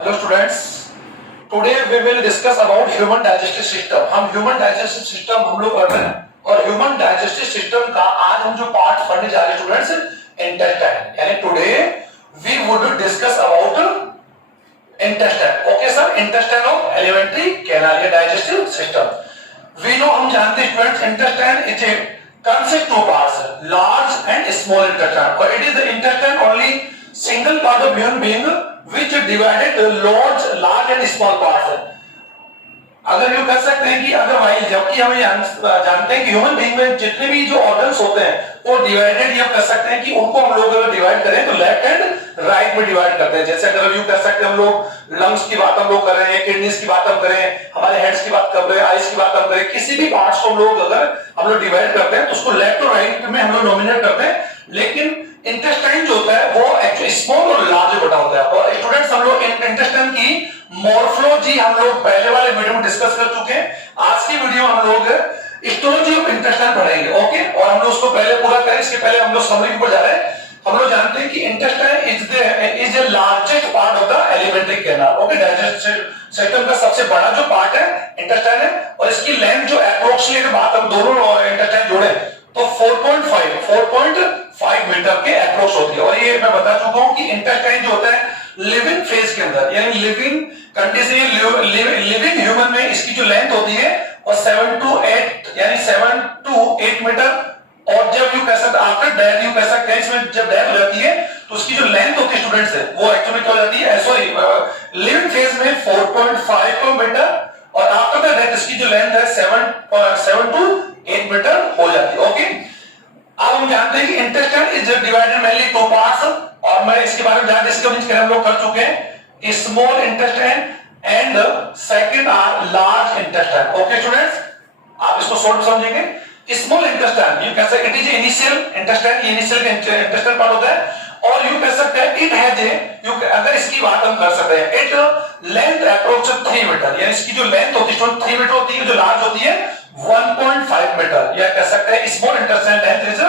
Hello students, today we will discuss about human digestive system. हम human digestive system हम लोग पढ़ रहे हैं और ह्यूमन डाइजेस्टिव सिस्टम का आज हम जो पार्ट पढ़ने जा रहे हैं स्टूडेंट्स, इंटेस्टाइन। यानी today we would discuss about intestine. Okay sir, intestine of alimentary canal या डाइजेस्टिव सिस्टम। वी नो, हम जानते हैं students, intestine is a consist two parts, large and small intestine, और it is the intestine only single part of human being which divided large and small parts। अगर you कह सकते हैं कि अगर जबकि हम जानते हैं कि ह्यूमन बीइंग में जितने भी जो ऑर्गन्स होते हैं वो डिवाइडेड, ये कह सकते हैं कि उनको हम लोग अगर डिवाइड करें तो लेफ्ट एंड राइट में डिवाइड करते हैं। जैसे अगर यू कह सकते हैं हम लोग लंग्स की बात हम लोग कर रहे हैं, किडनीज की बात हम करें, हमारे हेड्स की बात कर रहे हैं, आईज की बात हम करें, किसी भी पार्ट्स को हम लोग अगर हम लोग डिवाइड करते हैं तो उसको लेफ्ट और राइट में हम लोग नॉमिनेट करते हैं। लेकिन इंटेस्टाइन जो होता है वो एक्चुअली स्मॉल और लार्ज बटा होता है। और स्टूडेंट्स, हम लोग इंटेस्टाइन की मॉर्फोलॉजी हम लोग पहले वाले वीडियो में डिस्कस कर चुके हैं। आज की वीडियो में हम लोग हिस्टोलॉजी ऑफ इंटेस्टाइन पढ़ेंगे। ओके, और हम लोग उसको पहले पूरा करें, इसके पहले हम लोग समरी पर जा रहे हैं। हम लोग जानते हैं कि intestine is the largest part of the alimentary canal. Okay, digestive system का सबसे बड़ा जो पार्ट है इंटेस्टाइन है, और इसकी लेंथ जो अप्रोक्सीमेट बात हम दोनों इंटेस्टाइन जोड़े तो 4.5 मीटर के अप्रोक्स होती है। और ये मैं बता चुका हूं कि इंटेस्टाइन जो होता है लिविंग फेज के अंदर, यानी लिविंग कंडीशन, लिविंग ह्यूमन में इसकी जो लेंथ होती है और 7 to 8 मीटर। और जब यू कह सकते आफ्टर डेथ, यू कह सकते हैं इसमें जब डेथ हो जाती है तो उसकी जो लेंथ होती है स्टूडेंट्स है वो एक्चुअली क्या हो जाती है, सॉरी लिविंग फेज में 4.5 मीटर, और आफ्टर द डेथ इसकी जो लेंथ है 7 to 8 मीटर हो जाती है। ओके, अब हम जानते हैं कि intestine is divided mainly two parts, और मैं इसके बारे में ज्यादा डिस्कस हम लोग कर चुके हैं, small intestine and second or large intestine. Okay students, आप इसको शॉर्ट समझेंगे। स्मॉल इंटेस्टाइन यू कह सकते हैं it is initial intestine, initial intestine part होता है, और यू कह सकते हैं इट हैज ए, अगर इसकी बात हम कर सकते हैं, इट लेंथ अप्रोच 3 मीटर, यानी इसकी जो लेंथ होती है 3 मीटर होती है, जो लार्ज होती है 1.5 मीटर, या कह सकते हैं small intestine length is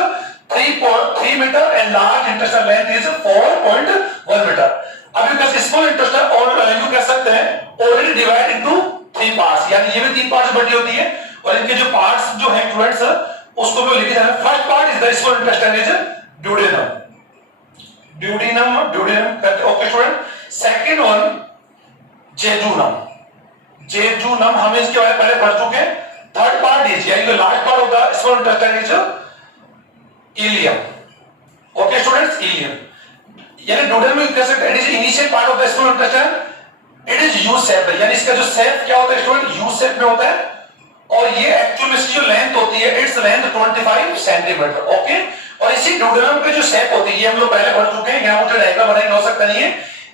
3 metre and large intestine length is 4.1 metre. अब यू कह स्मॉल इंटेस्टाइन और यू कह सकते हैं ऑलरेडी डिवाइड इनटू 3 पार्ट्स, यानी ये भी 3 पार्ट्स बटी होती है, और इनके जो पार्ट्स जो है स्टूडेंट्स उसको भी लिखे जाते हैं। First part is the small intestine is duodenum, duodenum करते। Okay student, second one jejunum, jejunum हम इसके बारे में पहले पढ़ चुके हैं। थर्ड पार्ट इज, यानी जो लास्ट पार्ट होगा small intestine is ileum. Okay students, ileum यानी ड्यूडेनम में कह सकते हैं it is initial part of the small intestine, it is U shape, यानी इसका जो शेप क्या होता है स्टूडेंट, यू शेप में होता है, और ये एक्चुअली इसकी जो लेंथ होती है इट्स लेंथ 25 सेंटीमीटर। ओके, और इसी ड्यूडेनम की जो शेप होती है ये हम लोग पहले पढ़ चुके हैं, यहां मुझे डायग्राम बनाने की आवश्यकता नहीं है।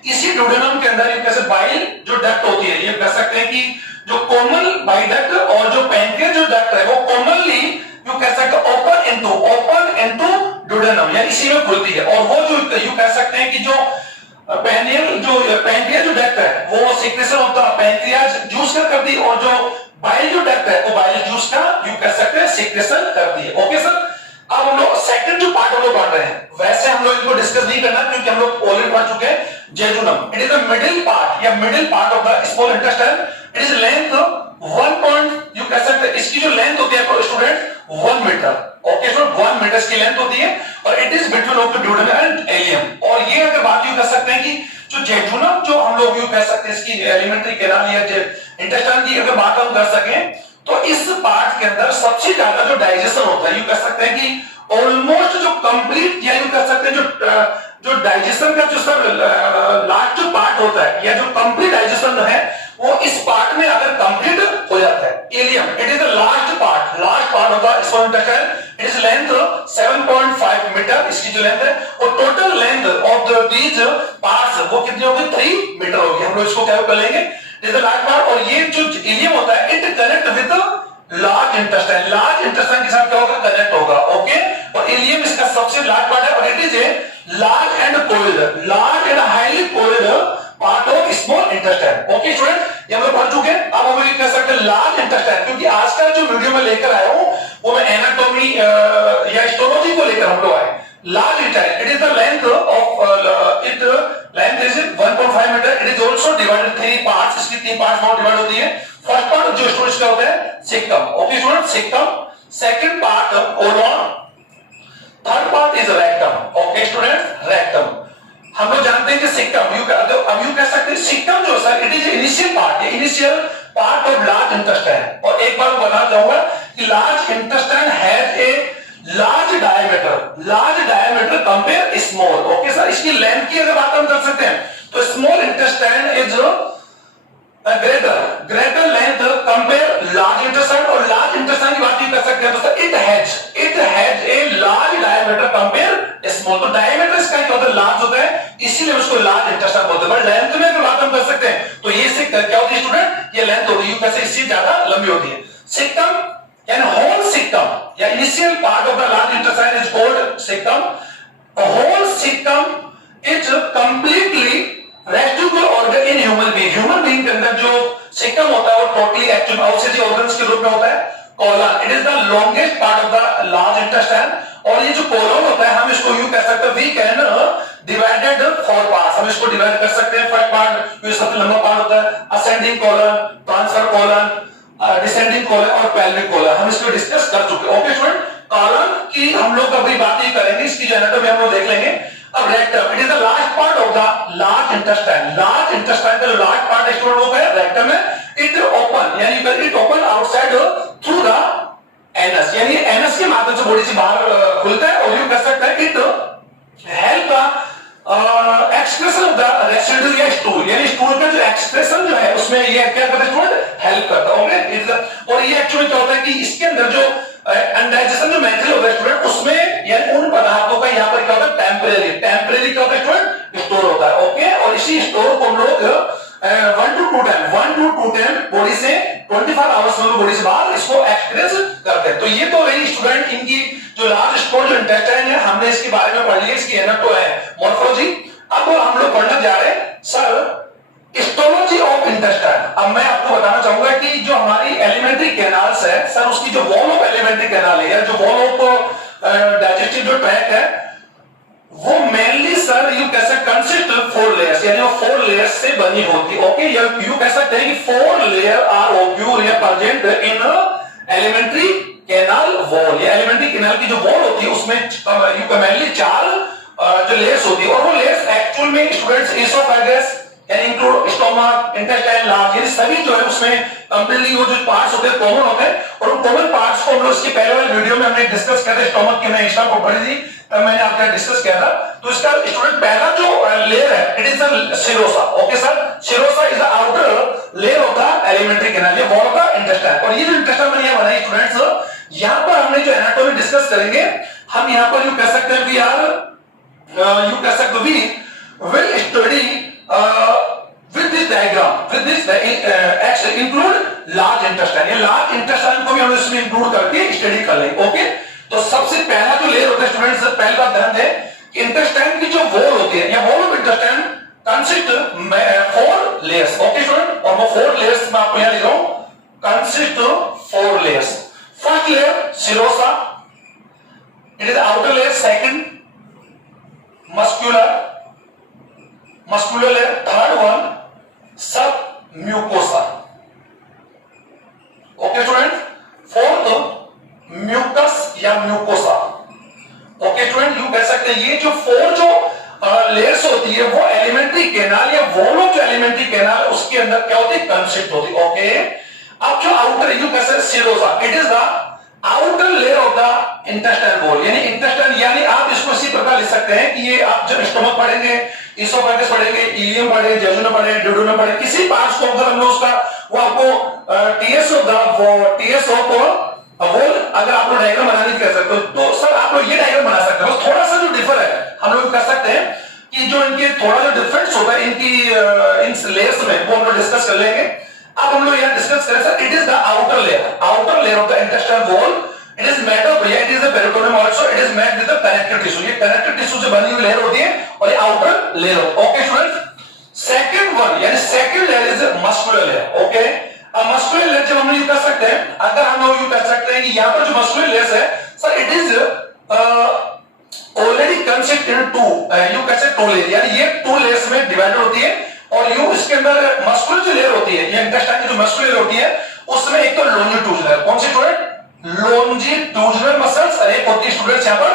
इसी ड्यूडेनम के अंदर ये कैसे बाइल जो डक्ट होती है, ये कह सकते हैं कि जो कोमल बाइल डक्ट और जो पैंक्रियास जो डक्ट है वो कॉमनली यू कह सकते हैं ओपन इनटू ड्यूडेनम, यानी इसी में खुलती है, और वो जो यू कह सकते हैं कि जो पैंक्रियास जो डक्ट है वो सिक्रेशन होता है, पैंक्रियास जूस करती है, और जो बाइल जो डक्ट है वो बाइल जूस का यू कह सकते हैं सिक्रेशन करती है। ओके सर, अब हम लोग सेकंड जो पार्ट हम लोग पढ़ रहे हैं, वैसे हम लोग इनको डिस्कस नहीं करना क्योंकि हम लोग ऑलरेडी पढ़ चुके हैं jejunum. It is the middle part या middle part of the small intestine, it is length 1 you कह सकते हैं इसकी जो लेंथ होती है student 1 meter. Okay sir, 1 meter की लेंथ होती है, और it is between of the duodenum and ileum. और ये अगर बात यू कह सकते हैं कि जो जेजुनम जो हम लोग यू कह सकते हैं इसकी एलिमेंट्री कैनाल या इंटेस्टाइन की अगर बात हम कर सकें तो इस पार्ट के अंदर सबसे ज्यादा जो डाइजेशन होता है, यू कह सकते हैं कि ऑलमोस्ट जो कंप्लीट, या यू कह सकते हैं जो डाइजेशन का जो सर लास्ट जो पार्ट होता है या जो कंप्लीट डाइजेशन है वो इस पार्ट में अगर कंप्लीट हो जाता है। Ileum it is the last part of the small intestine, it is length 7.5 metre इसकी जो लेंथ है, और total length of these parts वो कितनी होगी 3 मीटर होगी। हम लोग इसको क्या कर लेंगे, it is the last part, और ये जो इलियम होता है it connect with large intestine, large intestine के साथ क्या होगा, कनेक्ट होगा। ओके, और इलियम इसका सबसे लार्ज पार्ट है, और it is a large and highly coiled part of small intestine. Okay student, ये हम लोग पढ़ चुके हैं। अब हम ये कह सकते हैं लार्ज इंटेस्टाइन, क्योंकि आज का जो वीडियो में लेकर आया हूं वो मैं एनाटॉमी या हिस्टोलॉजी को लेकर हम लोग आए, large intestine, it is the length of length is 1.5 metre. It is also divided three parts. इसकी तीन parts में डिवाइड होती है. फर्स्ट पार्ट जो स्टोरेज का होता है caecum. Okay student, caecum. Second part colon. Third part is rectum. Okay student, rectum. हम लोग जानते हैं कि सिक्टम अब यू कह सकते हैं सिक्टम जो sir it is initial part है, initial part of large intestine. और एक बार बताना चाहूंगा कि large intestine has a large diameter compare small. Okay sir, इसकी लेंथ की अगर बात हम कर सकते हैं तो small intestine is greater length compare large intestine. और लार्ज इंटेस्टाइन की बात कर सकते हैं तो sir it has a large diameter compare small. तो डायमीटर इसका क्या होता है, लार्ज होता है, इसीलिए उसको लार्ज इंटेस्टाइन बोलते हैं. बट लेंथ में अगर बात हम कर सकते हैं तो ये क्या होती है स्टूडेंट, ये लेंथ होती है कैसे, इससे ज्यादा लंबी होती है. सिक्टम यानी होल सिक्टम या initial part of the large intestine is called caecum. Whole caecum is completely vestigial organ in human being के अंदर जो सिक्टम होता है वो टोटली एक्टिव ऑक्सीजन ऑर्गन्स के रूप में होता है. Colon, it is the longest part of the large intestine. और ये जो कोलन होता है हम इसको यूं कह सकते हैं, we can divided four parts. हम इसको डिवाइड कर सकते हैं. फर्स्ट पार्ट जो सबसे लंबा पार्ट होता है ascending colon, transfer colon, descending colon और पेल्विक कोलन. हम इसको डिस्कस कर चुके हैं. ओके स्टूडेंट, कोलन की हम लोग अभी बात ही करेंगे, इसकी जो एनाटॉमी हम लोग देख लेंगे. अब rectum, it is the large part of the large intestine. Large intestine का जो लार्ज पार्ट है स्टूडेंट वो है रेक्टम है. इट ओपन यानी it open outside through the anus, यानी एनस के माध्यम से बॉडी से बाहर खुलता है. और यू कह सकते हैं it help the expression of the residue या स्टूल, यानी स्टूल का जो एक्सप्रेशन जो है उसमें ये क्या करता है स्टूडेंट, हेल्प करता है. ओके, और ये एक्चुअली क्या होता है कि इसके अंदर जो अनडाइजेशन जो मेटेरियल होता है स्टूडेंट उसमें यानी उन पदार्थों का यहाँ पर क्या होता है टेम्परेरी क्या होता है स्टूडेंट, स्टोर होता है. ओके, और इसी स्टोर को हम लोग 1 to 2 टाइम बॉडी से 24 आवर्स में बॉडी से बाहर इसको एक्सपीरियंस करते हैं. तो ये तो रही स्टूडेंट इनकी जो लार्ज स्टोर जो इंटेस्टाइन है हमने इसके बारे में पढ़ लिया, इसकी एनाटो है मॉर्फोलॉजी. अब हम लोग पढ़ना जा रहे हैं सर हिस्टोलॉजी ऑफ इंटेस्टाइन. अब मैं आपको बताना चाहूंगा कि जो हमारी एलिमेंट्री कैनाल्स है सर उसकी जो वॉल ऑफ एलिमेंट्री कैनाल है या जो वॉल ऑफ डाइजेस्टिव जो ट्रैक्ट है वो मेनली सर यू कह सकते कंसिस्ट ऑफ 4 लेयर्स, यानी वो 4 लेयर्स से बनी होती. ओके, यू कह सकते हैं कि 4 लेयर आर ओक्यूर या present in alimentary canal wall. या एलिमेंट्री कैनाल की जो वॉल होती है उसमें यू मेनली 4 जो लेयर्स होती है. और वो लेयर्स एक्चुअल में स्टूडेंट्स इसोफेगस यानी इंक्लूड स्टोमक, इंटेस्टाइन, लार्ज, ये सभी जो है उसमें कंप्लीटली वो जो पार्ट्स होते हैं कॉमन होते हैं. और उन कॉमन पार्ट्स को हम लोग इसके पहले वाले वीडियो में हमने डिस्कस किया था. स्टोमक की मैंने स्टार्ट पढ़ी थी, मैंने आपके डिस्कस किया था. तो इसका स्टूडेंट पहला जो लेयर है it is the serosa. Okay sir, serosa is the outer layer of the alimentary canal, ये वॉल ऑफ द इंटेस्टाइन. और ये जो इंटेस्टाइन मैंने यहां बनाई स्टूडेंट्स, यहां पर हमने जो एनाटॉमी डिस्कस करेंगे हम यहां पर यू कह सकते हैं वी आर यू कह सकते we will study with this diagram, with this include large intestine. ये large intestine को भी हम इसमें include करके स्टडी कर लेंगे. ओके, तो सबसे पहला जो लेयर होता है स्टूडेंट्स, पहली बात ध्यान दें इंटेस्टाइन की जो वॉल होती है या wall of intestine consist 4 layers. Okay student, और वो 4 लेयर्स मैं आपको यहां लिख रहा हूं, consist 4 layers. First layer serosa, it is outer layer. Second muscular layer. third one sub mucosa. Okay student, fourth mucus या म्यूकोसा. ओके स्टूडेंट, यू कह सकते हैं ये जो 4 जो लेयर्स होती है वो एलिमेंट्री कैनाल या वॉल ऑफ जो एलिमेंट्री कैनाल उसके अंदर क्या होती है, कंसिस्ट होती है. ओके, अब जो आउटर यू कह सकते हैं serosa, it is the outer layer of the intestine wall. यानी इंटेस्टाइन यानी आप इसको इसी प्रकार लिख सकते हैं कि ये आप जब स्टमक पढ़ेंगे, इसोफेगस पढ़ेंगे, इलियम पढ़ेंगे, जेजुनम पढ़ेंगे, ड्यूडेनम पढ़ेंगे, किसी पार्ट्स को अगर हम लोग उसका वो आपको टीएस ऑफ वॉल अगर आप लोग डायग्राम बनाने की कह सकते हो तो सर आप लोग ये डायग्राम बना सकते हो. थोड़ा सा जो डिफर है हम लोग कह सकते हैं कि जो इनके थोड़ा जो डिफरेंस होता है इनकी इन लेयर्स में वो हम लोग डिस्कस कर लेंगे. अब हम लोग यहां डिस्कस करें sir it is the outer layer of the intestine wall. It is made of it is the peritoneum also. It is made with the connective tissue. ये कनेक्टिव टिश्यू से बनी हुई लेयर होती है और ये outer layer. Okay students, second one यानी second layer is muscular layer. Okay, अब मस्कुलर लेयर जब हम यूज कर सकते हैं, अगर हम लोग यूज कर सकते हैं कि यहां पर जो मस्कुलर लेयर है sir it is already consist in two, you कैसे टू लेयर, यानी ये टू लेयर्स में डिवाइडेड होती है। और यू इसके अंदर मस्कुलर जो लेयर होती है, ये इंटेस्टाइन की जो मस्कुलर लेयर होती है, उसमें एक तो लॉन्जिट्यूडिनल, कौन सी स्टूडेंट, लॉन्जिट्यूडिनल मसल्स, और एक होती है स्टूडेंट्स यहां पर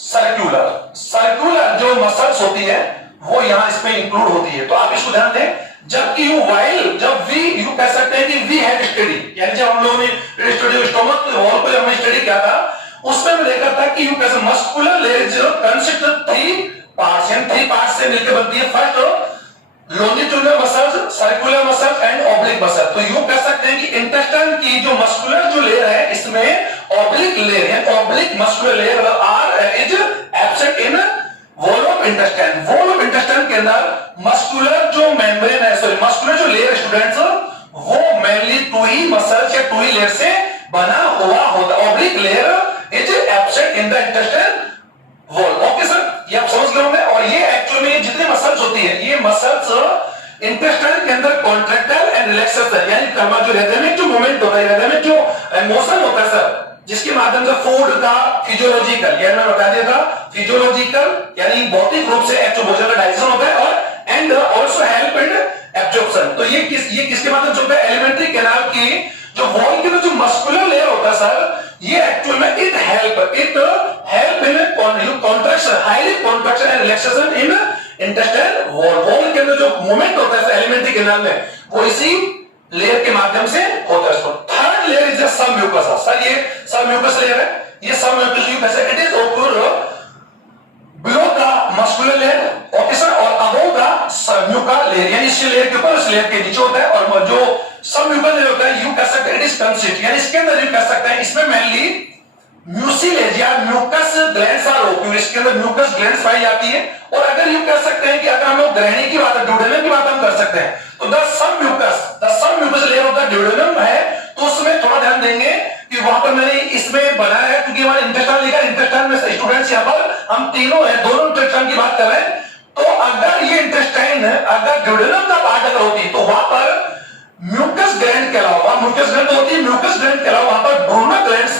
सर्कुलर, सर्कुलर जो मसल्स होती है वो यहां इसमें इंक्लूड होती है। तो आप इसको ध्यान दें, जबकि यू वाइल, जब वी, यू कह सकते हैं कि वी हैड स्टडी, यानी जब हम लोगों ने स्टडी स्टोमक वॉल को जब हमने स्टडी किया था, उसमें मैं देखा था कि यू कैसे मस्कुलर लेयर जो कंसिस्ट ऑफ थ्री पार्ट्स, यानी थ्री पार्ट्स से मिलकर बनती है। First longitudinal muscles, circular muscles and oblique muscle. तो यू कह सकते हैं कि इंटेस्टाइन की जो मस्कुलर जो लेयर है, इसमें ऑब्लिक लेयर है, oblique muscular layer or is absent in wall of intestine. Wall of intestine के अंदर मस्कुलर जो मेम्ब्रेन है, सॉरी मस्कुलर जो लेयर स्टूडेंट्स, वो मेनली टू ही मसल्स या टू ही लेयर से बना हुआ होता है। Oblique layer is absent in the intestine wall. Okay sir, ये आप समझ गए होंगे। और ये एक्चुअली में जितने मसल्स होती है, ये मसल्स इंटेस्टाइन के अंदर कॉन्ट्रैक्टाइल एंड रिलैक्सेशन, यानी कर्मा जो रेदमिक जो मूवमेंट होता है, रेदमिक जो मोशन होता है सर, जिसके माध्यम से फूड का फिजियोलॉजिकल, यानी मैं बता दिया था फिजियोलॉजिकल यानी भौतिक रूप से भोजन का डाइजेशन होता है, और and also help in absorption. तो ये किसके माध्यम से होता है, एलिमेंट्री कैनाल की जो वॉल के जो मस्कुलर लेयर होता है सर, ये एक्चुअल में it help in contraction, highly contraction and relaxation in intestine wall. Wall के अंदर जो मूवमेंट होता है एलिमेंट्री कैनाल में, वो इसी लेयर के माध्यम से होता है। थर्ड लेयर इज सब म्यूकस। सर ये सब म्यूकस लेयर है, ये सब म्यूकस यू कैसे, इट इज ओकर below the muscular layer, okay sir, और अबव द सबम्यूका लेयर, यानी इस लेयर के ऊपर उस लेयर के नीचे होता है। और जो सबम्यूकस लेयर होता है, यू कह सकते हैं इट इज कंसिस्ट, यानी इसके अंदर यू कह सकते हैं इसमें मेनली म्यूसिलेज या म्यूकस ग्लैंड्स आर ओक्यूर, इसके अंदर म्यूकस ग्लैंड्स पाई जाती है। और अगर यू कह सकते हैं कि अगर हम लोग ग्रहणी की बात, ड्यूडेनम की बात हम कर सकते हैं, तो the sub mucus layer of the duodenum है, तो उसमें थोड़ा ध्यान देंगे कि वहां पर मैंने इसमें बनाया है, क्योंकि हमारे इंटेस्टाइन लिखा है, इंटेस्टाइन में स्टूडेंट्स यहां पर हम तीनों हैं, दोनों इंटेस्टाइन की बात कर रहे हैं। तो अगर ये इंटेस्टाइन है, अगर ड्यूडेनम का पार्ट अगर होती तो वहां पर म्यूकस ग्लैंड के अलावा, म्यूकस ग्लैंड होती है, म्यूकस ग्लैंड के अलावा वहां पर ब्रूनर ग्लैंड्स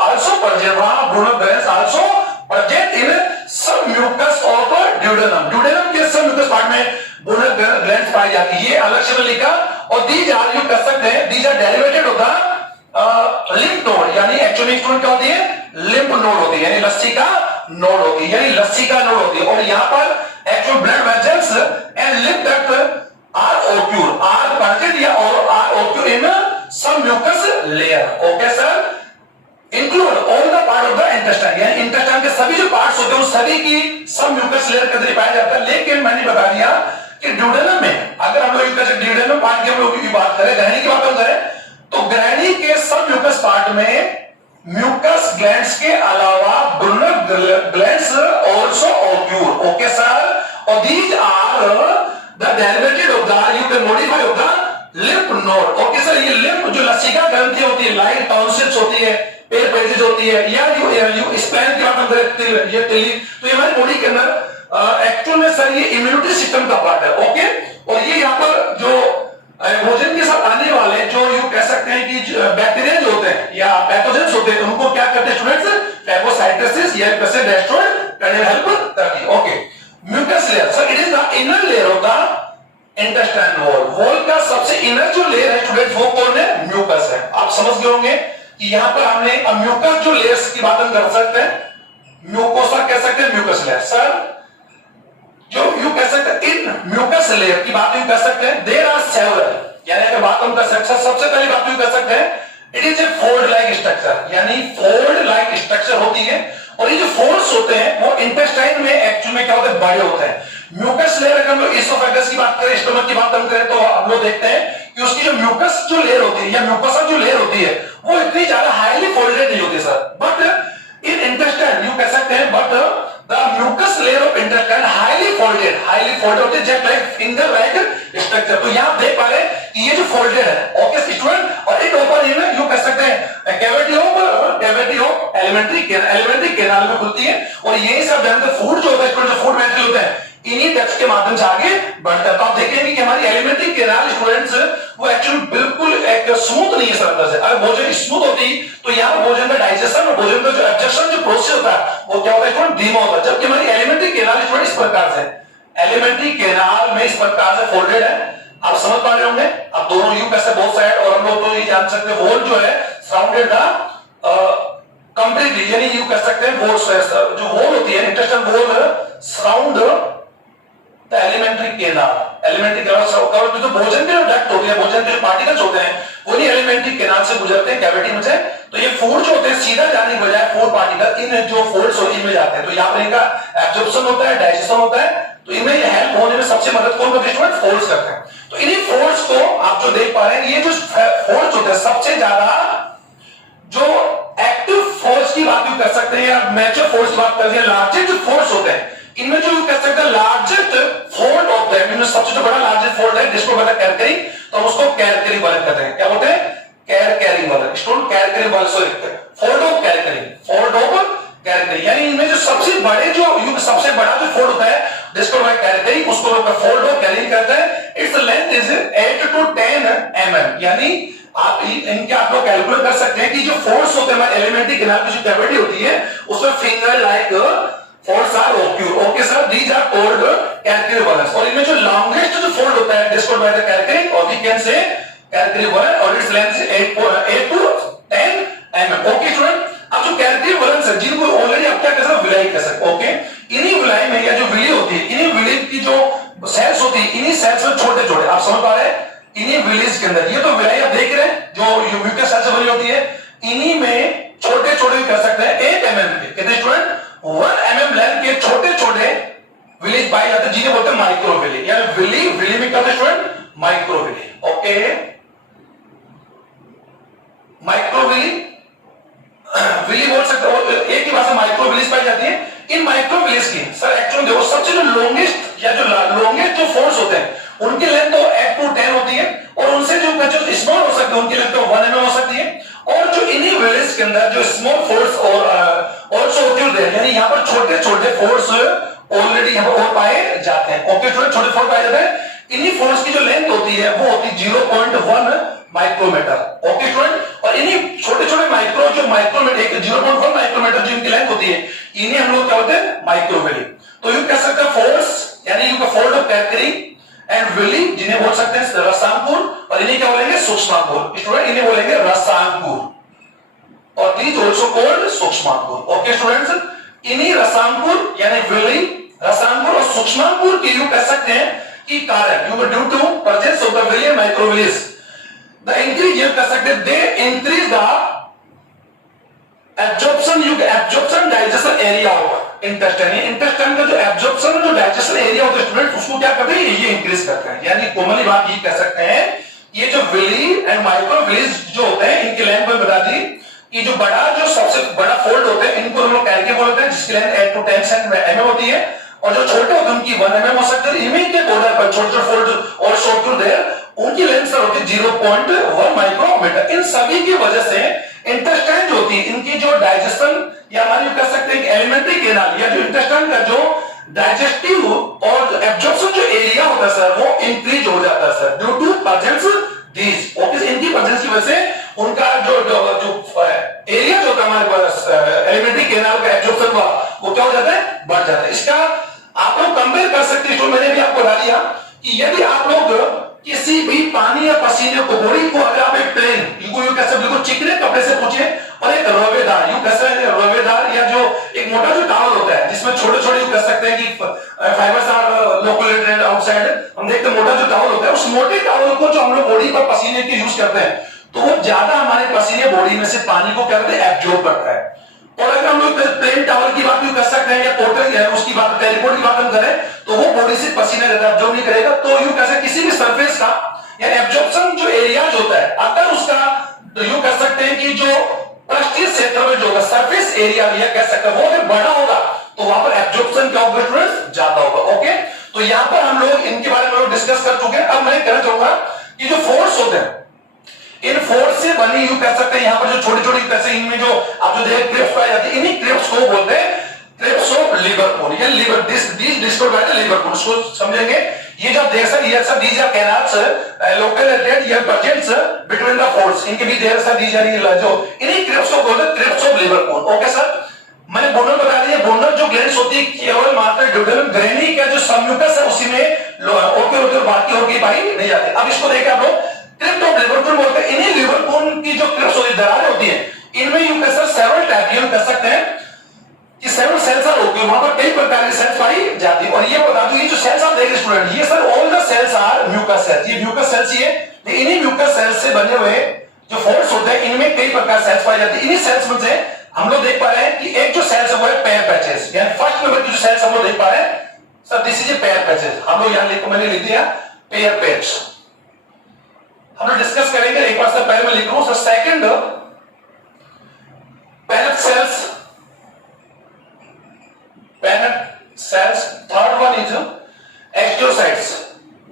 आल्सो प्रेजेंट, वहां Brunner glands also present in sub mucus of duodenum. Duodenum के सब म्यूकस पार्ट में ब्रूनर ग्लैंड्स पाई जाती है, ये अलग से लिखा। और दीज आर, यू कह सकते हैं दीज आर डेरिवेटेड होता लिम्फ नोड, यानी एक्चुअली स्टूडेंट क्या होती है, लिम्फ नोड होती है, यानी लस्सी का नोड होती है, यानी लस्सी का नोड होती है। और यहां पर actual blood vessels and lymph duct or occur, or present या और or occur in sub mucus layer. Okay sir, include all the part of the intestine, यानी इंटेस्टाइन के सभी जो पार्ट्स होते हैं उन सभी की सब म्यूकस लेयर के अंदर पाया जाता है। लेकिन मैंने बता दिया कि ड्यूडेनम में, अगर हम लोग ड्यूडेनम पार्ट की हम लोग की बात करें, ग्रहणी की बात हम करें, तो ग्रहणी के सब म्यूकस पार्ट में म्यूकस ग्लैंड्स के अलावा Brunner glands also occur. Okay sir, और these are the derivated of the, you can modify of the lymph node. Okay sir, ये लिम्फ जो लसिका ग्रंथि होती है, लाइट टॉन्सिल्स होती है, पेर पेजेज होती है, या यू स्पैन की बात हम करें, ये तिली, तो ये हमारी बॉडी के अंदर एक्चुअल में सर ये इम्यूनिटी सिस्टम का पार्ट है। ओके, और ये यहाँ पर जो भोजन के साथ आने वाले जो यू कह सकते हैं कि बैक्टीरिया जो होते हैं या पैथोजेंस होते हैं, उनको क्या करते हैं स्टूडेंट्स, फैगोसाइटोसिस या कैसे डिस्ट्रॉय करने में हेल्प करती है। Okay, mucus layer sir it is the inner layer of the intestine wall. Wall का सबसे इनर जो लेयर है स्टूडेंट्स, वो कौन है, म्यूकस है। आप समझ गए होंगे कि यहां पर हमने म्यूकस जो लेयर्स की बात हम कर सकते हैं, म्यूकोसा कह सकते हैं, म्यूकस लेयर सर जो यू कह सकते हैं, इन म्यूकस लेयर की बात यू कर सकते हैं, देयर आर सेवरल, यानी अगर बात हम कर सकते हैं, सबसे पहली बात यू कर सकते हैं, it is A fold like structure, यानी फोल्ड लाइक स्ट्रक्चर होती है। और ये जो फोल्ड्स होते हैं वो इंटेस्टाइन में एक्चुअल में क्या होते हैं, बड़े होते हैं। म्यूकस लेयर अगर हम लोग इसोफेगस की बात करें, स्टमक की बात हम करें, तो हम लोग देखते हैं कि उसकी जो म्यूकस जो लेयर होती है या म्यूकोसा जो लेयर होती है, वो इतनी ज्यादा हाईली फोल्डेड नहीं होती sir. But in intestine you कह सकते हैं, but the mucus layer of intestine highly folded होते हैं, just like finger like structure। तो यहाँ आप देख पा रहे हैं कि ये जो folded है, ओके स्टूडेंट, और एक ओपन है, यू कह सकते हैं कैविटी ऑफ एलिमेंट्री कैनाल में खुलती है। और यही सब जानते फूड जो होता है स्टूडेंट, जो फूड मेटेरियल होते हैं, इन्हीं डक्ट्स के माध्यम से आगे बढ़ता है। तो आप देखेंगे कि हमारी एलिमेंट्री कैनाल स्टूडेंट्स वो एक्चुअली बिल्कुल एक स्मूथ नहीं है सर अंदर से। अगर भोजन स्मूथ होती तो यहाँ भोजन का डाइजेशन और भोजन का जो एब्जॉर्प्शन जो प्रोसेस होता है वो क्या होता है स्टूडेंट, धीमा होता है। जबकि हमारी एलिमेंट्री कैनाल स्टूडेंट इस प्रकार से, एलिमेंट्री कैनाल में इस प्रकार से फोल्डेड है, आप समझ पा रहे होंगे। अब दोनों यू कैसे बोथ साइड, और हम लोग तो ये जान सकते हैं वॉल जो है सराउंडेड द कंप्लीटली, यानी यू कह सकते हैं वॉल, जो वॉल होती है intestine wall surround the alimentary canal, alimentary canal surround, जो भोजन के जो डक्ट होते हैं, भोजन के जो पार्टिकल्स होते हैं वो नहीं एलिमेंट्री कैनाल से गुजरते हैं कैविटी में से। तो ये फूड जो होते हैं सीधा जाने के बजाय फूड पार्टिकल इन जो फोल्ड्स होती है इनमें जाते हैं। तो यहाँ पर इनका एब्जॉर्प्शन होता है, डाइजेशन होता है, तो इनमें हेल्प होने में सबसे मदद कौन करते हैं स्टूडेंट, फोल्ड्स करते हैं। तो इन्हीं फोल्ड्स को आप जो देख पा रहे हैं, ये जो फोल्ड्स होते हैं सबसे ज्यादा जो एक्टिव फोर्स की बात भी कर सकते हैं या मैच्योर फोर्स की बात करते हैं, लार्जेस्ट फोर्स होते हैं इनमें जो कह सकते हैं लार्जेस्ट फोल्ड ऑफ दैट, इनमें सबसे जो बड़ा लार्जेस्ट फोल्ड है जिसको कहते हैं कैरकरी, तो हम उसको कैरकरी वालन कहते हैं। क्या बोलते हैं, कैरकरी वालन, स्टूडेंट कैरकरी वालन से लिखते हैं, फोल्ड ऑफ कैरकरी, फोल्ड ऑफ कैरकरी, यानी इनमें जो सबसे बड़े जो सबसे बड़ा जो फोल्ड होता है जिसको कहते हैं कैरकरी, उसको लोग फोल्ड ऑफ कैरकरी कहते हैं। Its length is 8 to 10 mm, यानी आप इनके आप लोग कैलकुलेट कर सकते हैं कि जो फोर्स होते हैं एलिमेंट्री कैनाल की जो कैविटी होती है उसमें finger like folds are occur, okay sir, these are called Kerckring valves. और इनमें जो लॉन्गेस्ट जो फोल्ड होता है जिसको कहते हैं कैरकरी, और वी कैन से कैरकरी वालन, और its length is 8 to 10 mm, okay student. अब जो कैरकरी वालन्स है जिनको ऑलरेडी आप क्या कह सकते हैं, विलाई कह सकते हैं, ओके। इन्हीं विलाई में या जो विली होती है, इन्हीं विली की जो सेल्स होती है, इन्हीं सेल्स में छोटे छोटे, आप समझ पा रहे हैं, इन्हीं विलीज के अंदर, ये तो विलाई आप देख रहे हैं जो म्यूकस सेल्स बनी होती है, इन्हीं में छोटे छोटे कर सकते हैं 8 mm के, कितने स्टूडेंट, 1 mm लेंथ के छोटे छोटे विलीज पाए जाते हैं जिन्हें बोलते हैं माइक्रो विली, यानी विली विली में कहते हैं student micro villi, okay. Micro villi villi बोल सकते हो, एक ही भाषा माइक्रो विलीज पाई जाती है। इन माइक्रो विलीज की सर एक्चुअली देखो सबसे जो लॉन्गेस्ट या जो लॉन्गेस्ट जो फोर्स होते हैं उनकी लेंथ तो 8 to 10 होती है, और उनसे जो स्मॉल हो सकते हैं उनकी लेंथ तो 1 mm हो सकती है। और जो इन्हीं विलीज के अंदर जो स्मॉल फोर्स और आल्सो होती है, यानी यहाँ पर छोटे छोटे फोर्स ऑलरेडी यहाँ पर और पाए जाते हैं, ओके स्टूडेंट, छोटे फोर्स पाए जाते हैं। इन्हीं फोर्स की जो लेंथ होती है वो होती है 0.1 माइक्रोमीटर, ओके स्टूडेंट। और इन्हीं छोटे छोटे माइक्रो जो माइक्रोमीटर 0.1 माइक्रोमीटर जो इनकी लेंथ होती है, इन्हें हम लोग क्या बोलते हैं, माइक्रोविली। तो यू कह सकते हैं फोर्स यानी यू का फोल्ड ऑफ कैरकरी एंड विली, जिन्हें बोल सकते हैं रसांकुर, और इन्हें क्या बोलेंगे, सूक्ष्मांकुर, स्टूडेंट इन्हें बोलेंगे रसांकुर, और दीज आल्सो कॉल्ड सूक्ष्मांकुर, ओके स्टूडेंट्स। इन्हीं रसांकुर यानी विली, रसांकुर और सूक्ष्मांकुर की यू कह सकते हैं कि कारण you due to presence of the villi and microvillies the increase, you कह सकते हैं they increase the absorption, you absorption digestion area होगा इंटेस्टाइन, इंटेस्टाइन का जो एब्जॉर्प्शन जो डाइजेशन एरिया होता है स्टूडेंट उसको क्या करते हैं, ये इंक्रीज करते हैं। यानी कॉमनली बात ये कह सकते हैं ये जो विली एंड माइक्रोविलीज जो होते हैं इनकी लेंथ में बता दी कि जो बड़ा जो सबसे बड़ा फोल्ड होते हैं इनको हम लोग कैरकरी बोलते हैं, जिसकी लेंथ 8 to 10 mm होती है, और जो छोटे होते हैं उनकी 1 mm हो सकती है। इन्हीं के बॉर्डर पर छोटे छोटे फोल्ड और शॉर्ट देयर उनकी लेंथ सर होती है 0.1 माइक्रोमीटर। इन सभी की वजह से इंटेस्टाइन जो होती है इनकी जो डाइजेशन या हमारी कह सकते हैं एलिमेंट्री कैनाल या जो इंटेस्टाइन का जो डाइजेस्टिव और एब्जॉर्प्शन जो एरिया होता है सर वो इंक्रीज हो जाता है sir due to presence these, okay. इनकी प्रेजेंस की वजह से उनका जो एरिया जो होता है हमारे पास एलिमेंट्री कैनाल का एब्जॉर्प्शन वो क्या हो जाता है, बढ़ जाता है। इसका आप लोग कंपेयर कर सकते हैं, जो मैंने भी आपको बता दिया कि यदि आप लोग किसी भी पानी या पसीने को बॉडी को अगर आप एक प्लेन यू कैसे बिल्कुल चिकने कपड़े से पूछे और एक रवेदार यू कैसे रवेदार या जो एक मोटा जो टॉवल होता है जिसमें छोटे छोटे यू कह सकते हैं कि फाइबर्स आर लोकुलेटेड आउटसाइड, हम देखते हैं मोटा जो टॉवल होता है उस मोटे टॉवल को जो हम लोग बॉडी पर पसीने के यूज करते हैं तो वो ज्यादा हमारे पसीने बॉडी में से पानी को क्या करते हैं, एब्जॉर्ब करता है। और अगर हम लोग प्लेन टॉवल की बात भी कर सकते हैं या कॉटन है उसकी बात टेलीपोर्ट की बात हम करें तो वो बॉडी से पसीना ज्यादा एब्जॉर्ब नहीं करेगा। तो यू कैसे किसी भी सरफेस का या एब्जॉर्प्शन जो एरिया जो होता है अगर उसका तो यू कह सकते हैं कि जो पृष्ठीय क्षेत्र में जो होगा सरफेस एरिया या कह सकते हैं वो अगर बड़ा होगा तो वहां पर एब्जॉर्प्शन क्या होगा स्टूडेंट्स, ज्यादा होगा, ओके। तो यहाँ पर हम लोग इनके बारे में डिस्कस कर चुके हैं। अब मैं कहना चाहूंगा कि जो फोर्स होते हैं इन फोर्स से बनी यू कह सकते हैं यहाँ पर जो छोटी छोटी कैसे इनमें जो आप जो देख क्रिप्स पाई जाती है इन्हीं क्रिप्स को बोलते हैं ट्रिप्स ऑफ लिवर कोन, ये लिवर दिस डिस्ट्रोगाइड लिवर कोन, इसको समझेंगे। ये जो there sir here sir these are canals located here presents between the folds, इनके बीच देयर सर दीज आर जो इन्हीं ट्रिप्स को बोलते हैं crypts of Lieberkühn. Okay sir, मैंने बोनर बता दिया, बोनर जो ग्लैंड्स होती है केवल मात्र ड्यूडेनम ग्रेनी का जो सम्यूकस है उसी में ओके होते बाकी और की पाई नहीं जाती। अब इसको देखें आप लोग, क्रिप्ट ऑफ लिवर कोन बोलते हैं इन्हीं लिवर कोन की जो क्रिप्स होती है, दरारें होती है, इनमें यू कैसे सेवरल टाइप हम कर सकते हैं कि सेवरल सेल्स आर ओके, वहां पर कई प्रकार के सेल्स पाई जाती है। और ये बता दूं ये जो सेल्स आप देख रहे स्टूडेंट, ये sir all the cells are mucus cells, ये म्यूकस सेल्स ही है, इन्हीं म्यूकस सेल्स से बने हुए जो फोल्ड्स होते हैं इनमें कई प्रकार सेल्स पाई जाती है। इन्हीं सेल्स में से हम लोग देख पा रहे हैं कि एक जो सेल्स है वो है पेयर पैचेस, यानी फर्स्ट नंबर की जो सेल्स हम लोग देख पा रहे हैं sir this is a pair patches, हम लोग यहां लिखो, मैंने लिख दिया पेयर पैच, हम लोग डिस्कस करेंगे। एक बार सर पहले मैं लिख रहा हूं sir second parent cells, parent cells, third one is astrocytes,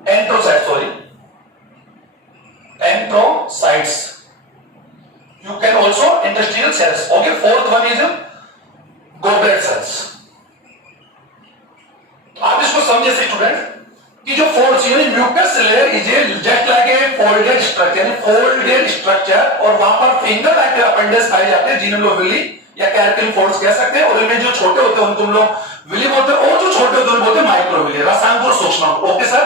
enterocytes sorry enterocytes, you can also interstitial cells. Okay, fourth one is goblet cells. आप इसको समझे स्टूडेंट कि जो फोल्ड्स यानी mucus layer is just like a folded structure, यानी folded structure, और वहां पर फिंगर लाइक अपेंडेज पाए जाते हैं जिन्हें हम लोग विली या कैरकिल फोल्ड्स कह सकते हैं, और इनमें जो छोटे होते हैं उनको हम लोग विली बोलते हैं, और जो छोटे होते हैं उनको बोलते हैं माइक्रोविली, रसांकुर सूक्ष्मांकुर। ओके सर,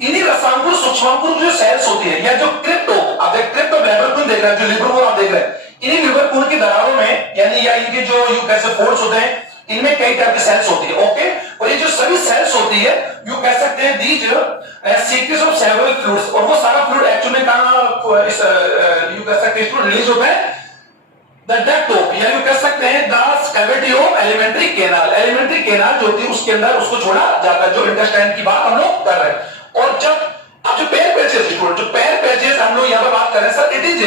इन्हीं रसांकुर सूक्ष्मांकुर जो सेल्स होती है या जो क्रिप्टो, आप देख क्रिप्टो लिवर कोन देख रहे हैं, जो लिवर कोन आप देख रहे हैं, इन्हीं लिवर कोन की दरारों में यानी या इनके जो यू कैसे फोल्ड्स होते हैं इनमें कई टाइप की सेल्स होती है। ओके, और ये जो सभी सेल्स होती है यू कह सकते हैं these secrets of several fluids, और वो सारा फ्लूइड एक्चुअली कहां यू कह सकते हैं इसको रिलीज होता है द डक्ट ऑफ, या यू कह सकते हैं the cavity of alimentary canal, alimentary canal जो होती है उसके अंदर उसको छोड़ा जाता है, जो इंटेस्टाइन की बात हम लोग कर रहे हैं। और जब अब जो पेयर पैचेस जो पेयर पैचेस हम लोग यहां पर बात कर रहे हैं सर, इट इज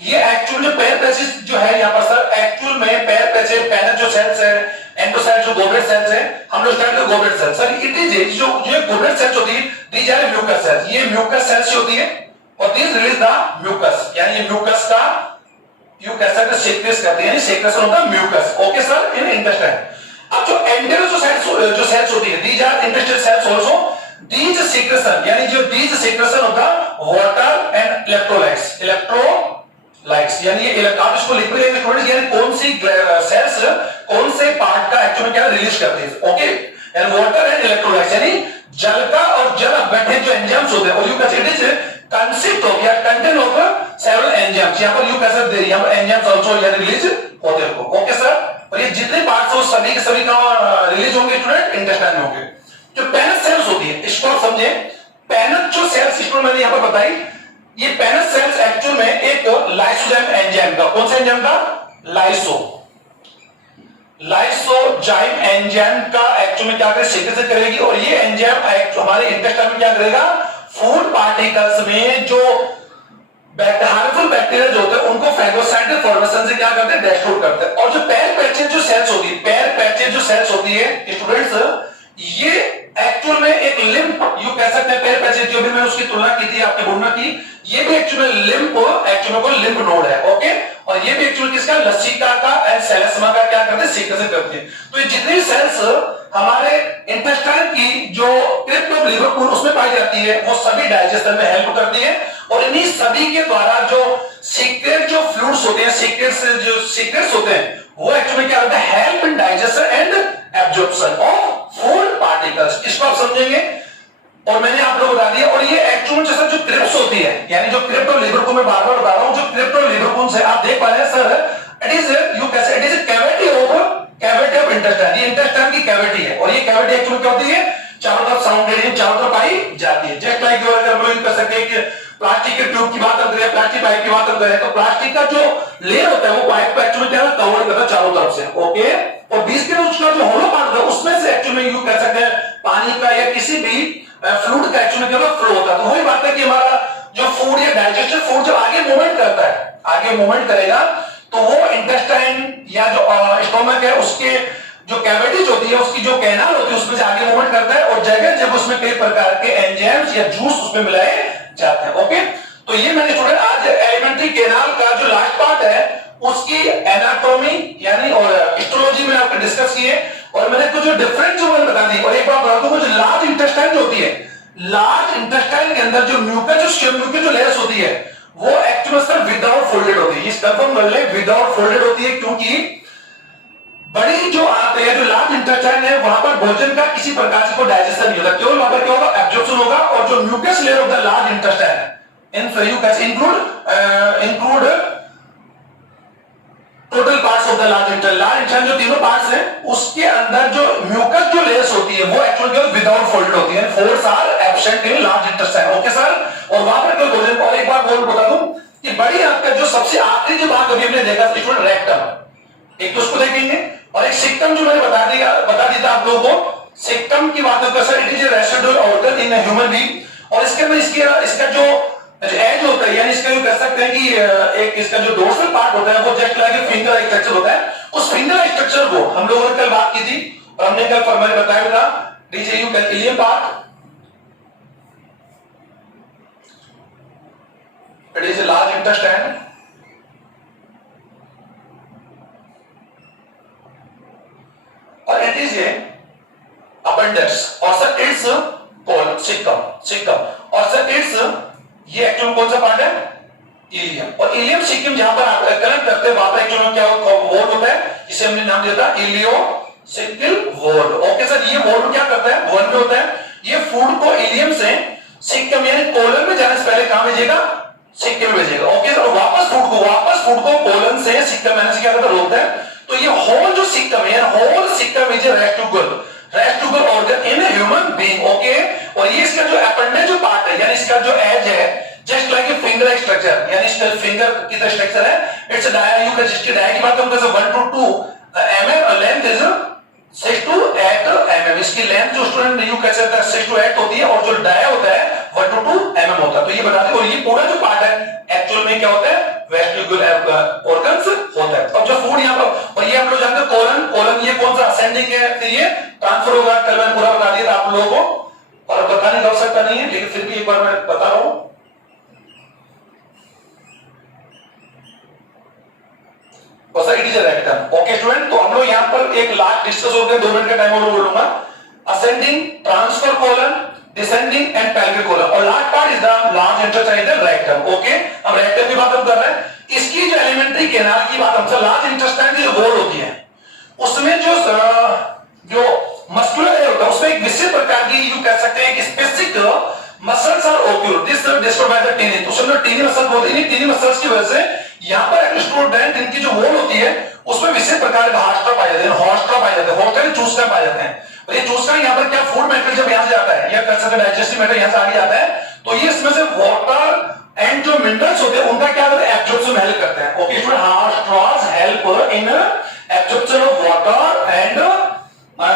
ये एक्चुअल जो पेयर पैचेस जो है यहां पर सर, एक्चुअल में पेयर पैचेस पेरेंट जो सेल्स है, एंडोसाइट जो गोबलेट सेल्स है, हम लोग स्टार्ट करते हैं goblet cells sir, it is जो ये गोबलेट सेल्स होती है दीज आर म्यूकस सेल्स, ये म्यूकस सेल्स होती है, और दिस रिलीज द म्यूकस, यानी ये म्यूकस का यू कह सकते हैं सीक्रेट करते हैं, यानी सीक्रेशन होता है mucus. Okay sir, in intestine. अब जो एंटेरो जो सेल्स होती है these are intestinal cells also, these secretion यानी जो दीज सीक्रेशन होता है वाटर एंड इलेक्ट्रोलाइट्स, इलेक्ट्रोलाइट्स यानी ये आप इसको लिख लेंगे स्टूडेंट्स, यानी कौन सी सेल्स कौन से पार्ट का एक्चुअली क्या रिलीज करते हैं। Okay, and water and electrolytes यानी जल का और जल बैठे जो एंजाइम्स होते हैं, और you can say it is consist of या कंटेन ऑफ सेवरल एंजाइम्स, यहां पर यू कैन से यहां पर एंजाइम्स आल्सो यानी रिलीज होते हैं। ओके सर, और ये जितने पार्ट्स हैं सभी के सभी का रिलीज होंगे स्टूडेंट इंटेस्टाइन में होंगे। जो पेनस सेल्स होती है इसको आप समझे, पेनस जो सेल्स इसको मैंने यहां पर बताई, ये पेनस सेल्स एक्चुअल में एक लाइसोजाइम एंजाइम का, कौन सा एंजाइम का, लाइसोजाइम एंजाइम का एक्चुअल में क्या करेगा, सिक्रेशन करेगी, और ये एंजाइम हमारे इंटेस्टाइन में क्या करेगा, फूड पार्टिकल्स में जो हार्मफुल बैक्टीरिया जो होते हैं उनको फैगोसाइटल फॉर्मेशन से क्या करते हैं, डिस्ट्रॉय करते हैं। और जो पेयर पैचेस जो सेल्स होती है, पेयर पैचेस जो सेल्स होती है स्टूडेंट्स, ये एक्चुअल में एक लिम्फ यू कह सकते हैं, पेयर पैचेस जो भी मैंने उसकी तुलना की थी आपके बोलना की, ये भी एक्चुअल लिम्फ एक्चुअल को लिम्फ नोड है। ओके, और ये भी एक्चुअल किसका, लसिका का एंड सेलेस्मा का क्या करते हैं, सीक्रेशन करते हैं। तो ये जितनी सेल्स हमारे इंटेस्टाइन की जो क्रिप्ट ऑफ लिवर कोन उसमें पाई जाती है वो सभी डाइजेशन में हेल्प करती है, और इन्हीं सभी के द्वारा जो सीक्रेट जो फ्लूइड्स होते हैं, सीक्रेट्स होते हैं वो एक्चुअली क्या होता है, help in digestion and absorption of food particles, इसको आप समझेंगे। और मैंने आप लोग बता दिया, और ये एक्चुअल जैसा जो क्रिप्स होती है, यानी जो क्रिप्ट ऑफ लिवर कोन में बार बार बता रहा हूं, जो क्रिप्ट ऑफ लिवर कोन से आप देख पा रहे हैं सर, इट इज यू कैसे it is cavity of intestine, ये इंटेस्टाइन की कैविटी है, और ये कैविटी एक्चुअली क्या होती है, चारों तरफ साउंडेड चारों तरफ पाई जाती है। जस्ट लाइक अगर हम लोग कर सकते हैं कि प्लास्टिक के ट्यूब की बात करते हैं, प्लास्टिक पाइप की बात करते हैं, तो प्लास्टिक का जो लेयर होता है वो पाइप को एक्चुअली क्या कवर करता है चारों तरफ से। ओके, और बीच के उसका जो होलो पार्ट होता है उसमें से एक्चुअली यू कह सकते हैं पानी का या किसी भी फ्लूइड का एक्चुअली क्या फ्लो होता है। तो वही बात है कि हमारा जो फूड या डाइजेस्टिव फूड जब आगे मूवमेंट करता है, आगे मूवमेंट करेगा, तो वो इंटेस्टाइन या जो स्टोमक है उसके जो कैविटीज होती है, उसकी जो कैनाल होती है उसमें से आगे मूवमेंट करता है, और जगह जब उसमें कई प्रकार के एंजाइम्स या जूस उसमें मिलाए जाते हैं। ओके, तो ये मैंने स्टूडेंट आज एलिमेंट्री कैनाल का जो लास्ट पार्ट है उसकी एनाटॉमी यानी और हिस्टोलॉजी में आपको डिस्कस किए और मैंने कुछ डिफरेंट जो मैंने बता दी। और एक बात बता दूं, जो लार्ज इंटेस्टाइन जो होती है, लार्ज इंटेस्टाइन के अंदर जो म्यूकस जो लेयर्स होती है वो एक्चुअली सर विदाउट फोल्डेड होती है। इस कंफर्म कर ले, विदाउट फोल्डेड होती है, क्योंकि बड़ी जो आते हैं, जो लार्ज इंटेस्टाइन है, वहां पर भोजन का किसी प्रकार से कोई डाइजेशन नहीं होता, केवल वहां पर क्या होगा, एब्जॉर्प्शन होगा। और जो mucus layer of the large intestine you can include total parts of the large intestine, जो तीनों पार्ट्स हैं उसके अंदर जो म्यूकस जो लेयर्स होती है वो एक्चुअली विदाउट फोल्डेड होती है। Folds are absent in large intestine. Okay sir. और वहां पर कोई भोजन, और एक बार बोल बता दूं कि बड़ी आपका जो सबसे आखिरी जो भाग अभी हमने देखा स्टूडेंट, रेक्टम, एक तो उसको देखेंगे और एक सिक्टम जो मैंने बता दिया था आप लोगों को। सिक्टम की बात करते हैं, it is A residual organ in human being. और इसके अंदर इसका जो एज होता है, यानी इसका जो कह सकते हैं कि एक इसका जो डोर्सल पार्ट होता है वो जस्ट लाइक फिंगर स्ट्रक्चर होता है। उस फिंगर स्ट्रक्चर को हम लोगों ने कल बात की थी और हमने कल मैंने बताया था डीजेयू का ileum part, it is a large intestine और इट इज ए अपेंडिक्स और सर इट्स कॉल्ड सिक्टम और सर इट्स ये एक्चुअल कौन सा पार्ट है, इलियम। और इलियम सिक्किम जहां पर आप कनेक्ट करते हैं वहां पर एक्चुअल क्या वोल्ड होता है, जिसे हमने नाम दिया था इलियोसिक्कल वोल्ड। Okay sir. ये वोल्ड क्या करता है, वोल्ड में होता है, ये फूड को इलियम से सिक्कम यानी कोलन में जाने से पहले कहां भेजेगा, सिक्कम में भेजेगा। Okay sir. वापस फूड को कोलन से सिक्कम में क्या करता है, रोकता है। तो ये होल जो सिक्कम है, whole caecum is vestigial organ in human being. Okay. और ये इसका जो अपेंडेज जो पार्ट है, यानी इसका जो एज है, just like a finger structure, यानी इसका फिंगर की तरह स्ट्रक्चर है। इट्स डाया, यू कैन जिसकी डाया की बात हम करते हैं 1 to 2 mm और लेंथ इज 6 to 8 mm। इसकी लेंथ जो स्टूडेंट यू कह सकते हैं 6 to 8 होती है और जो डाया होता है 1 to 2 mm होता है। तो ये बता दें। और ये पूरा जो पार्ट है एक्चुअल में क्या होता है, वेस्टिबुलर ऑर्गन्स होता है। और जो फूड यहाँ पर, और ये हम लोग जानते हैं कोलन ये कौन सा असेंडिंग है, फिर ये ट्रांसफर होगा। कल मैंने पूरा बता दिया आप लोगों को और बताने की आवश्यकता नहीं है, लेकिन फिर भी एक बार मैं बता रहा हूं। It is rectum. Okay student. तो हम लोग यहाँ पर एक लास्ट डिस्कस हो गया, 2 मिनट का टाइम और बोलूंगा। Ascending, transverse colon, descending and pelvic colon. और last part is the large intestine rectum. Okay. अब रेक्टम की बात हम कर रहे हैं। इसकी जो एलिमेंट्री कैनाल की बात हमसे, लार्ज इंटेस्टाइन की जो वॉल होती है उसमें जो मस्कुलर एयर होता है उसमें एक विशेष प्रकार की यू कह सकते हैं कि specific muscles are occur this described by the taenia. तो उसमें टेनिन मसल होती है, टेनिन मसल्स की वजह से यहां पर एक स्टूडेंट इनकी जो वॉल होती है उसमें विशेष प्रकार का हास्ट्रा पाए जाते हैं, हॉस्ट्रा पाए जाते हैं, हॉस्ट्रा चूसका पाए जाते हैं। और ये चूसका यहां पर क्या फूड मैटेरियल जब यहां से जाता है या कह सकते हैं डाइजेस्टिव मैटेरियल यहां से आगे जाता है, तो ये इसमें से वाटर एंड जो मिनरल्स होते हैं उनका क्या करते हैं, एब्जॉर्प्शन में हेल्प करते हैं। Okay student. Haustras help in absorption of water and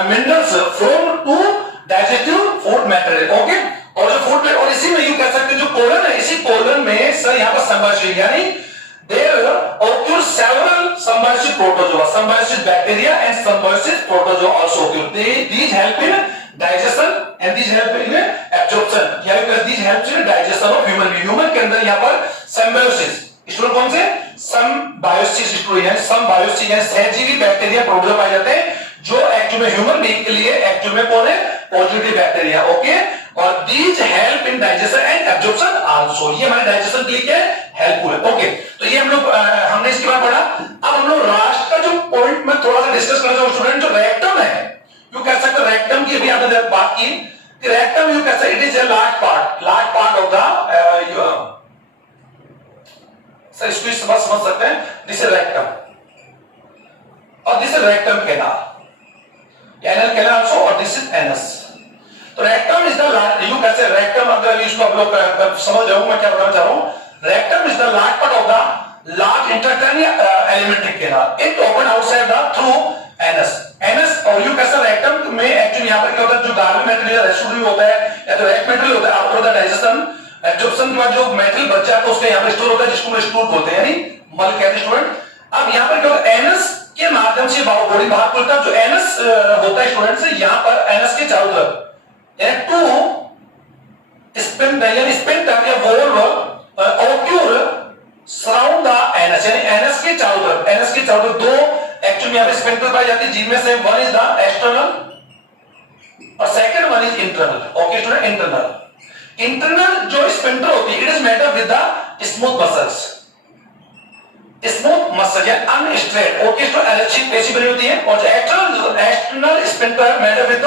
minerals from to digestive food material. Okay. और जो फूड और इसी में यू कह सकते हैं जो कोलन है, इसी कोलन में सर यहां पर संभाषी यानी there occur several symbiotic protozoa, symbiotic bacteria and symbiotic protozoa also occur. These help in digestion and these help in absorption. या these help in digestion of human being. Human के अंदर यहाँ पर symbiosis student कौन से, symbiosis student है, symbiosis यानी सहजीवी बैक्टीरिया प्रोटोजोआ पाए जाते हैं जो एक्चुअल में ह्यूमन बीइंग के लिए एक्चुअल में कौन है, पॉजिटिव बैक्टीरिया। ओके। और these help in digestion and absorption also. ये हमारे डाइजेशन के लिए क्या है, हेल्पफुल है। ओके। तो ये हम लोग हमने इसके बाद पढ़ा। अब हम लोग लास्ट का जो पॉइंट में थोड़ा सा डिस्कस करना चाहूंगा स्टूडेंट, जो रेक्टम है, यू कह सकते हैं रेक्टम की अभी आपने बात की कि रेक्टम यू कह सकते it is a large part of the sir इसको समझ सकते हैं, दिस इज रेक्टम और this is rectum canal, anal canal also, और दिस इज एनस। तो rectum is the large, you कैसे रेक्टम, अगर इसको आप लोग समझ जाओ मैं क्या बताना चाह रहा हूं। Rectum is the large part of the large intestine alimentary canal. It open outside the through anus. और यू कैसे रेक्टम में एक्चुअली यहां पर क्या होता है, जो गार्बन मटेरियल रेसिड्यू होता है या तो रेस्ट मटेरियल होता है, आफ्टर द डाइजेशन एब्जॉर्प्शन के बाद जो मटेरियल बच जाता है उसका यहां पर स्टोर होता है, जिसको स्टूल बोलते हैं, यानी मल कहते हैं स्टूडेंट। अब यहां पर क्या होता है, एनस के माध्यम से बॉडी बाहर खुलता है। जो एनस होता है स्टूडेंट से यहां पर एनस के चारों तरफ टू स्पिंटर या valve occur surround the anus, यानी एनस के चारों तरफ दो एक्चुअली यहाँ पे स्पिंडल पाई जाती है जिनमें से वन इज द एक्सटर्नल और second one is internal. Okay student, internal जो स्पिंडल होती है it is made up with the smooth muscles, smooth muscle या अनस्ट्रेट। ओके स्टूडेंट, ऐसी बनी होती है। और जो external spindle made up with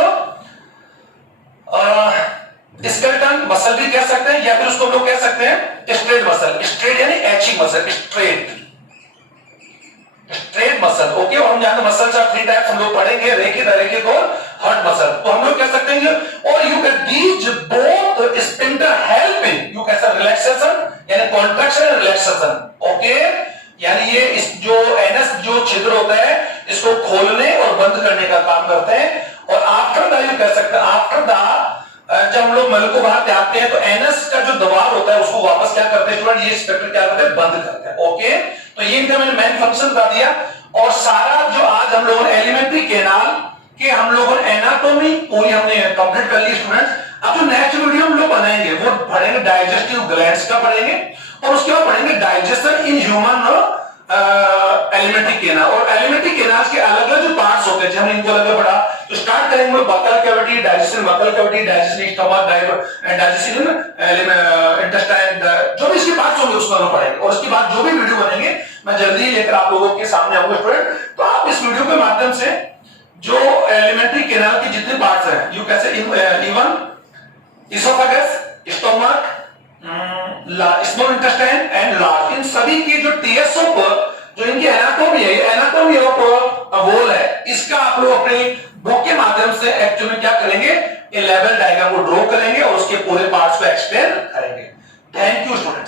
skeleton muscle भी कह सकते हैं, या फिर उसको लोग कह सकते हैं स्ट्रेट मसल। स्ट्रेट यानी etching muscle, straight muscle. Okay, और हम जानते हैं मसल्स आर थ्री टाइप्स, हम लोग पढ़ेंगे, रेखित, अरेखित और हर्ट मसल। तो हम लोग कह सकते हैं और you can these both spindle help in you can say relaxation यानी कॉन्ट्रैक्शन एंड रिलैक्सेशन। ओके, यानी ये इस जो एनस जो छिद्र होता है इसको खोलने और बंद करने का काम करते हैं। और आफ्टर द यू कह सकते हैं आफ्टर द जब हम लोग मल को बाहर त्यागते हैं तो एनस का जो दबाव होता है उसको वापस क्या करते हैं स्टूडेंट, ये स्पेक्टर क्या करते हैं, बंद करते हैं। ओके, तो ये इनका मैंने मेन फंक्शन बता दिया। और सारा जो आज हम लोगों ने एलिमेंट्री कैनाल के हम लोगों ने एनाटॉमी पूरी हमने कंप्लीट कर ली स्टूडेंट्स। अब जो नेक्स्ट वीडियो हम लोग बनाएंगे वो पढ़ेंगे डाइजेस्टिव ग्लैंड्स का पढ़ेंगे, और उसके बाद पढ़ेंगे digestion in human alimentary canal. और एलिमेंट्री कैनाल के अलग अलग जो पार्ट्स होते हैं, हमने इनको अलग पढ़ा। तो स्टार्ट करेंगे buccal cavity, digestion buccal cavity, digestion stomach, digestion intestine, जो भी इसके पार्ट्स होंगे उसको हम पढ़ेंगे। और उसके बाद जो भी वीडियो बनेंगे मैं जल्दी लेकर आप लोगों के सामने आऊंगा स्टूडेंट। तो आप इस वीडियो के माध्यम से जो एलिमेंट्री कैनाल के जितने पार्ट्स हैं यू कैसे even oesophagus, stomach, small intestine and large, इन सभी की जो टीएसओ पर जो इनकी एनाटॉमी है, एनाटॉमी ऑफ वोल है, इसका आप लोग अपने बुक के माध्यम से एक्चुअली क्या करेंगे, ये लेवल डायग्राम को ड्रॉ करेंगे और उसके पूरे पार्ट्स को एक्सप्लेन करेंगे। Thank you student.